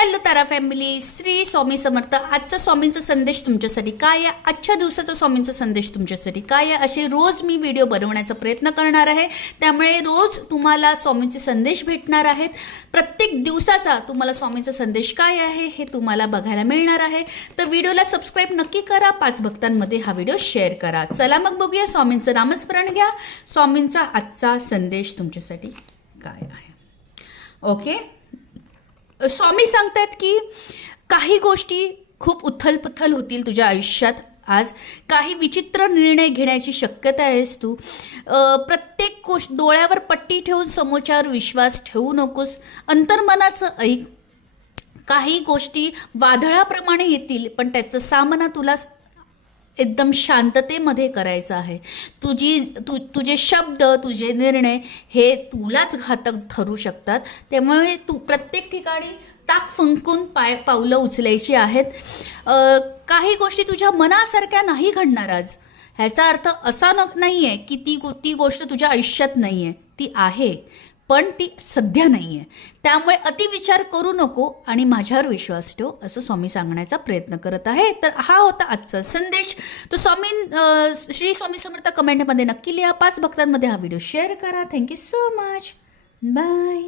Hello तारा family, Shri Swami Samarth. आजचा स्वामींचा संदेश तुमच्यासाठी काय आहे, आजच्या दिवसाचा स्वामींचा संदेश तुमच्यासाठी काय आहे, असे रोज मी व्हिडिओ बनवण्याचा प्रयत्न करणार आहे. त्यामुळे रोज तुम्हाला स्वामींचे संदेश भेटणार आहेत. प्रत्येक दिवसाचा तुम्हाला स्वामींचा संदेश काय आहे हे तुम्हाला बघायला मिळणार आहे. तर व्हिडिओला सबस्क्राईब नक्की करा, 5 भक्तांमध्ये हा व्हिडिओ शेअर करा. चला मग बघूया, स्वामींचं नामस्मरण घ्या. स्वामींचा आजचा संदेश तुमच्यासाठी काय आहे. ओके, स्वामी सांगतात की काही गोष्टी खूप उथलपुथल होतील तुझ्या आयुष्यात. आज काही विचित्र निर्णय घेण्याची शक्यता आहेस तू. प्रत्येक गोष्ट डोळ्यावर पट्टी ठेवून समोरच्यावर विश्वास ठेवू नकोस. अंतर्मनाचं ऐक. काही गोष्टी वादळाप्रमाणे येतील, पण त्याचा सामना तुला एकदम शांततेमध्ये करायचं आहे. तुझे शब्द, तुझे निर्णय हे तुलाच घातक ठरू शकतात. त्यामुळे तू प्रत्येक ठिकाणी ताक फुंकून पावलं उचलायची आहेत. काही गोष्टी तुझ्या मनासारख्या नाही घडणार आज. ह्याचा अर्थ असा नाही आहे की ती गोष्ट तुझ्या आयुष्यात नाही आहे. ती आहे, पण ती सध्या नाही आहे. त्यामुळे अतिविचार करू नको आणि माझ्यावर विश्वास ठेव, असं स्वामी सांगण्याचा प्रयत्न करत आहे. तर हा होता आजचा संदेश. तो श्री स्वामी समर्थ कमेंटमध्ये नक्की लिहा. 5 भक्तांमध्ये हा व्हिडिओ शेअर करा. Thank you so much. बाय.